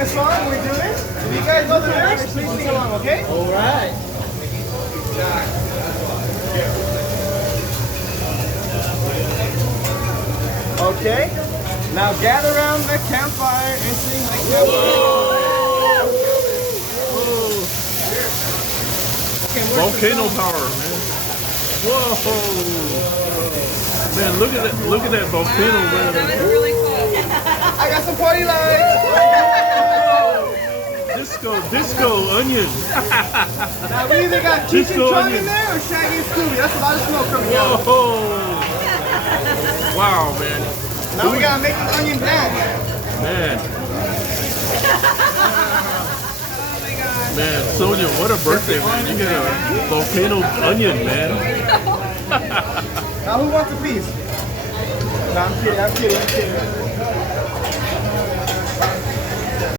a song when we do this. If you guys know the lyrics, please sing along, okay? All right. Okay. Now gather around the campfire and sing like Volcano power, man. Whoa. Man, look at that volcano, man. That was really cool. I got some party lights. Disco onion. Now we either got Cheech and Disco Chong onion. in there or Shaggy and Scooby. That's a lot of smoke coming out. Whoa. Wow, man. Now we gotta make this onion dance. Man. Man, Sonia, what a birthday, man. You get a volcano onion, man. Now who wants a piece? No, I'm kidding.